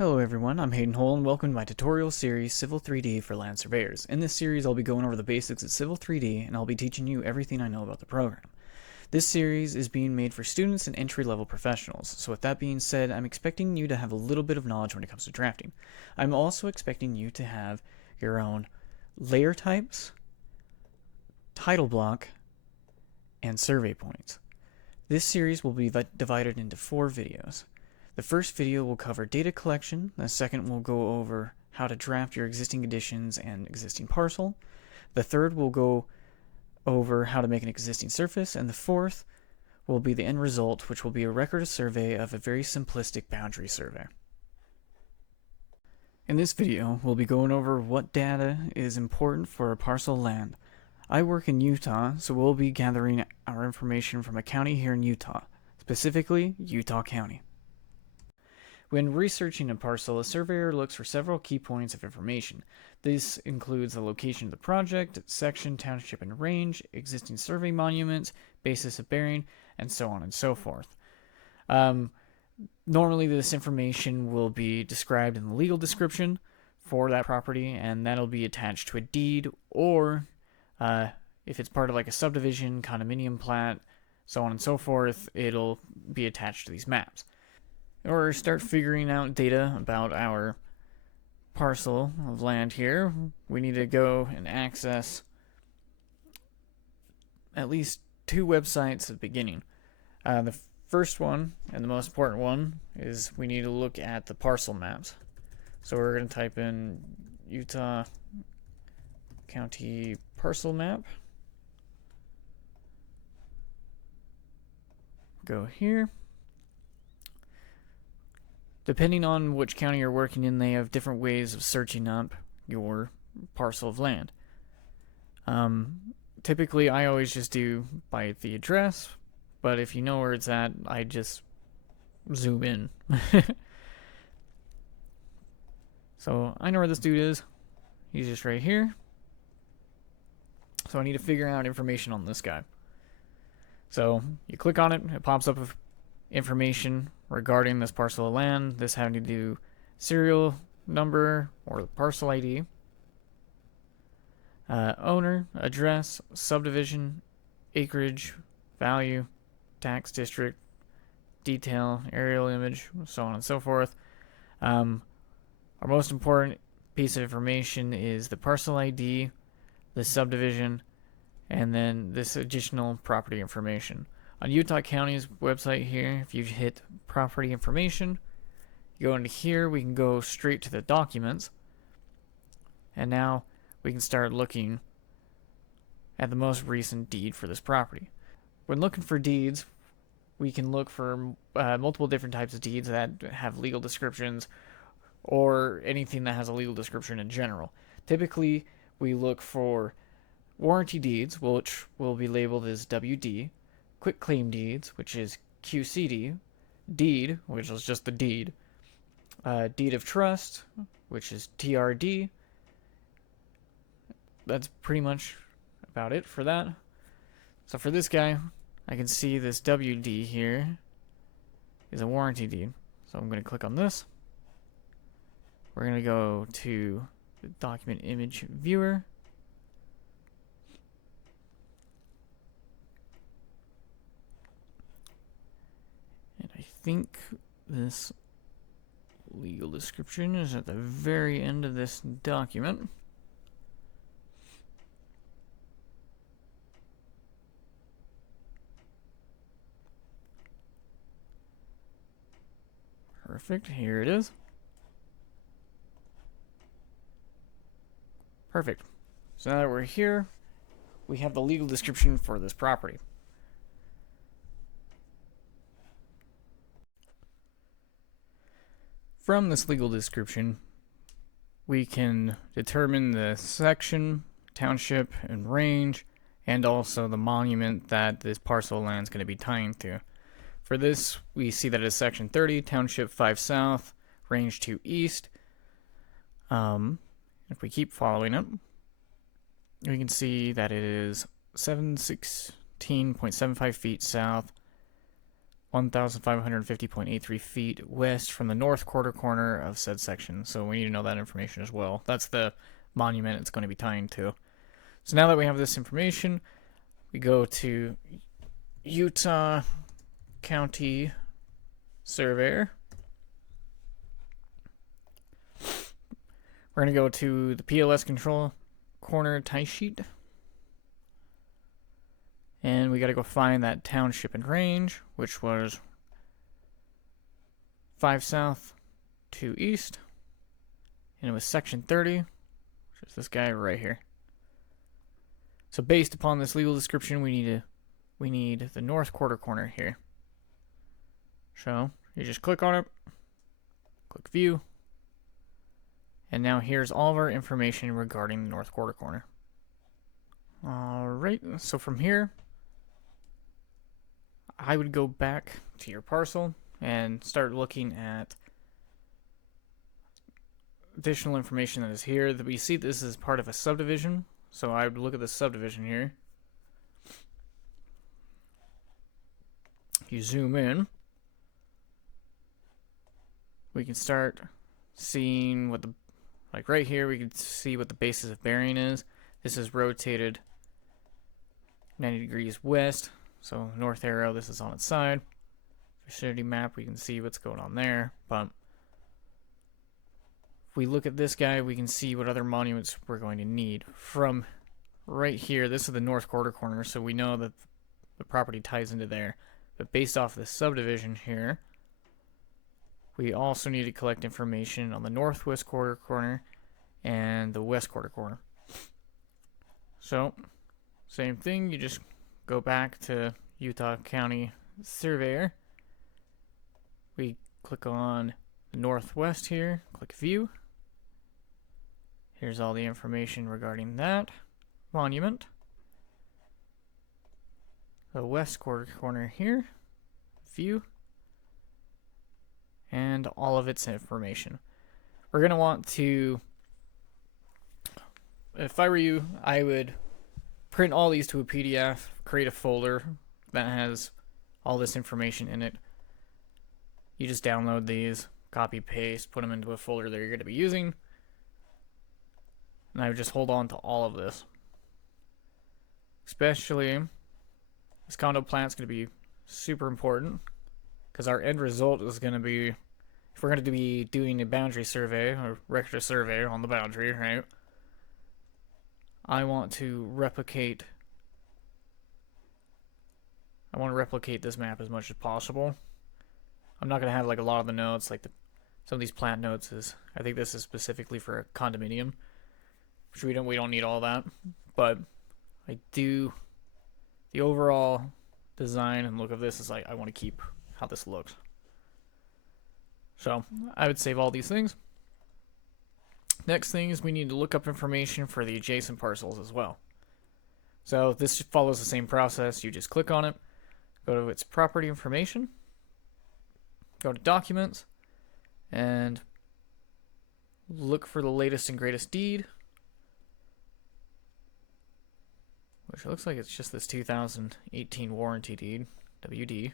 Hello everyone, I'm Hayden Hole and welcome to my tutorial series Civil 3D for Land Surveyors. In this series I'll be going over the basics of Civil 3D and I'll be teaching you everything I know about the program. This series is being made for students and entry-level professionals, so with that being said, I'm expecting you to have a little bit of knowledge when it comes to drafting. I'm also expecting you to have your own layer types, title block, and survey points. This series will be divided into 4 videos. The first video will cover data collection, the second will go over how to draft your existing conditions and existing parcel, the third will go over how to make an existing surface, and the fourth will be the end result, which will be a record of survey of a very simplistic boundary survey. In this video, we'll be going over what data is important for a parcel of land. I work in Utah, so we'll be gathering our information from a county here in Utah, specifically Utah County. When researching a parcel, a surveyor looks for several key points of information. This includes the location of the project, section, township, and range, existing survey monuments, basis of bearing, and so on and so forth. Normally, this information will be described in the legal description for that property, and that'll be attached to a deed, or if it's part of like a subdivision, condominium plat, so on and so forth, it'll be attached to these maps. In order to start figuring out data about our parcel of land here, we need to go and access at least 2 websites at the beginning. The first one, and the most important one, is we need to look at the parcel maps. So we're going to type in Utah County parcel map. Go here. Depending on which county you're working in, they have different ways of searching up your parcel of land. Typically, I always just do by the address, but if you know where it's at, I just zoom in. So I know where this dude is. He's just right here. So I need to figure out information on this guy. So you click on it, it pops up with information regarding this parcel of land. This having to do serial number or parcel ID, owner, address, subdivision, acreage, value, tax district, detail, aerial image, so on and so forth. Our most important piece of information is the parcel ID, the subdivision, and then this additional property information. On Utah County's website here, if you hit property information, you go into here, we can go straight to the documents, and now we can start looking at the most recent deed for this property. When looking for deeds, we can look for multiple different types of deeds that have legal descriptions or anything that has a legal description in general. Typically, we look for warranty deeds, which will be labeled as WD, quitclaim deeds, which is QCD, deed, which is just the deed, deed of trust, which is TRD. That's pretty much about it for that. So for this guy, I can see this WD here is a warranty deed. So I'm going to click on this. We're going to go to the document image viewer. I think this legal description is at the very end of this document. Perfect, here it is. Perfect. So now that we're here, we have the legal description for this property. From this legal description, we can determine the section, township, and range, and also the monument that this parcel of land is going to be tying to. For this, we see that it's section 30, township 5 south, range 2 east. If we keep following it, we can see that it is 716.75 feet south, 1,550.83 feet west from the north quarter corner of said section. So we need to know that information as well. That's the monument it's going to be tying to. So now that we have this information, we go to Utah County Surveyor. We're going to go to the PLS control corner tie sheet. And we got to go find that township and range, which was 5 south, 2 east. And it was section 30, which is this guy right here. So based upon this legal description, we need the north quarter corner here. So you just click on it, click view, and now here's all of our information regarding the north quarter corner. Alright, so from here, I would go back to your parcel and start looking at additional information that is here. That we see this is part of a subdivision, so I would look at the subdivision here. If you zoom in, we can start seeing what the, like right here, we can see what the basis of bearing is. This is rotated 90 degrees west. So north arrow, this is on its side. Vicinity map, we can see what's going on there. But if we look at this guy, we can see what other monuments we're going to need. From right here, this is the north quarter corner, so we know that the property ties into there. But based off this subdivision here, we also need to collect information on the northwest quarter corner and the west quarter corner. So, same thing, you just go back to Utah County Surveyor. We click on the northwest here, click view. Here's all the information regarding that monument. The west quarter corner here, view, and all of its information. We're going to want to, if I were you, I would print all these to a PDF, create a folder that has all this information in it. You just download these, copy, paste, put them into a folder that you're going to be using. And I would just hold on to all of this. Especially, this condo plan is going to be super important because our end result is going to be, if we're going to be doing a boundary survey or record survey on the boundary, right? I want to replicate this map as much as possible. I'm not going to have like a lot of the notes, like some of these plant notes is, I think this is specifically for a condominium, which we don't need all that, but I do, the overall design and look of this is like, I want to keep how this looks. So I would save all these things. Next thing is we need to look up information for the adjacent parcels as well. So this follows the same process. You just click on it, go to its property information, go to documents, and look for the latest and greatest deed, which looks like it's just this 2018 warranty deed, WD.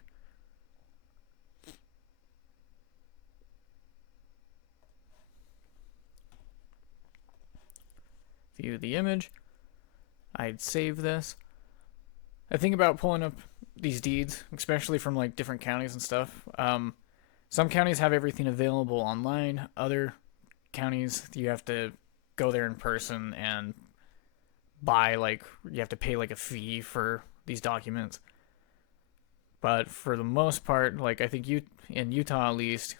View the image. I'd save this. I think about pulling up these deeds, especially from like different counties and stuff. Some counties have everything available online. Other counties, you have to go there in person and buy, like, you have to pay like a fee for these documents. But for the most part, like I think in Utah at least,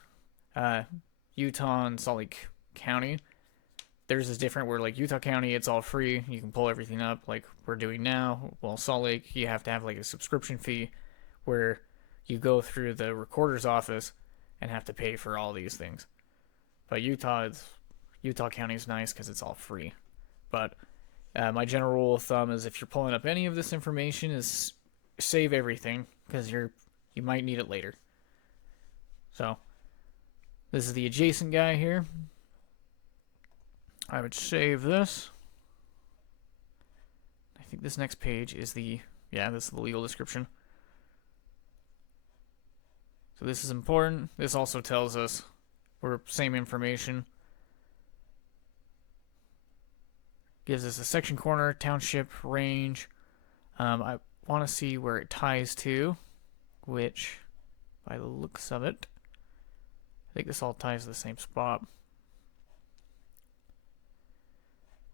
Utah and Salt Lake County, theirs is different where like Utah County, it's all free. You can pull everything up like we're doing now. Well, Salt Lake, you have to have like a subscription fee where you go through the recorder's office and have to pay for all these things. But Utah County is nice because it's all free. But my general rule of thumb is if you're pulling up any of this information is save everything because you might need it later. So this is the adjacent guy here. I would save this. I think this next page is this is the legal description. So this is important. This also tells us we're same information. Gives us a section corner, township, range. I want to see where it ties to, which, by the looks of it, I think this all ties to the same spot.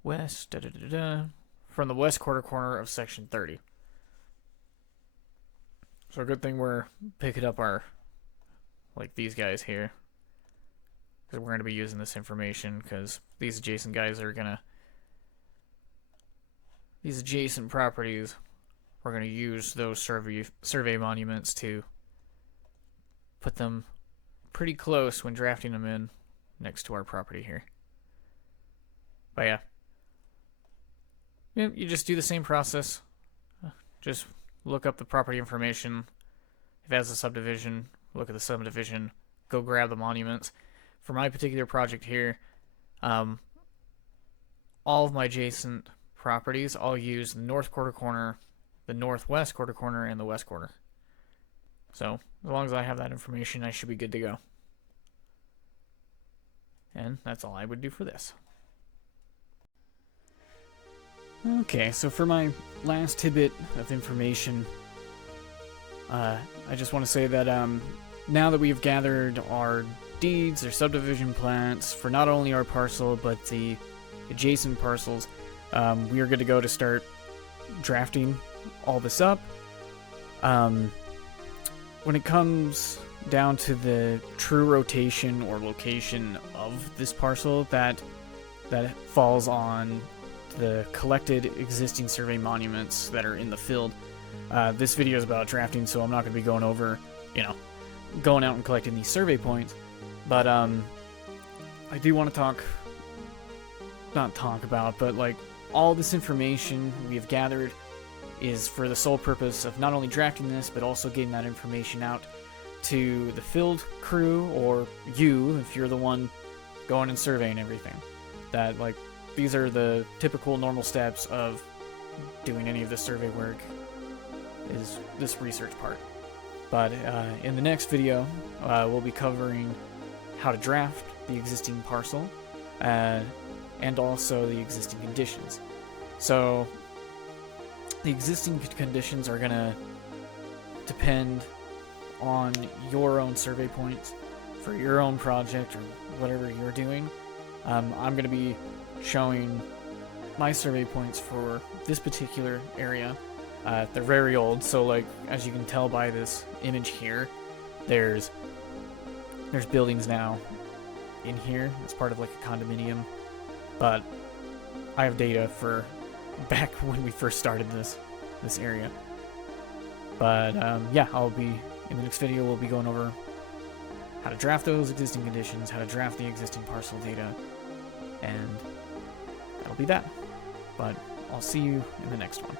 West, from the west quarter corner of section 30. So a good thing we're picking up our, like these guys here, because we're going to be using this information, because these adjacent guys are going to, these adjacent properties, we're going to use those survey monuments to put them pretty close when drafting them in next to our property here. But yeah, you just do the same process. Just look up the property information. If it has a subdivision, look at the subdivision. Go grab the monuments. For my particular project here, all of my adjacent properties, I'll use the north quarter corner, the northwest quarter corner, and the west quarter. So as long as I have that information, I should be good to go. And that's all I would do for this. Okay, so for my last tidbit of information, I just want to say that now that we've gathered our deeds or subdivision plats for not only our parcel but the adjacent parcels, we are good to go to start drafting all this up. When it comes down to the true rotation or location of this parcel, that falls on the collected existing survey monuments that are in the field. This video is about drafting, so I'm not going to be going over, going out and collecting these survey points. But I do want to but like all this information we have gathered is for the sole purpose of not only drafting this, but also getting that information out to the field crew, or you, if you're the one going and surveying everything. That, like, these are the typical normal steps of doing any of this survey work, is this research part. But in the next video, we'll be covering how to draft the existing parcel, and also the existing conditions. So the existing conditions are going to depend on your own survey points for your own project or whatever you're doing. I'm going to be showing my survey points for this particular area. They're very old, so like as you can tell by this image here, there's buildings now in here. It's part of like a condominium, but I have data for back when we first started this area. But yeah, I'll be in the next video. We'll be going over how to draft those existing conditions, how to draft the existing parcel data, and that'll be that. But I'll see you in the next one.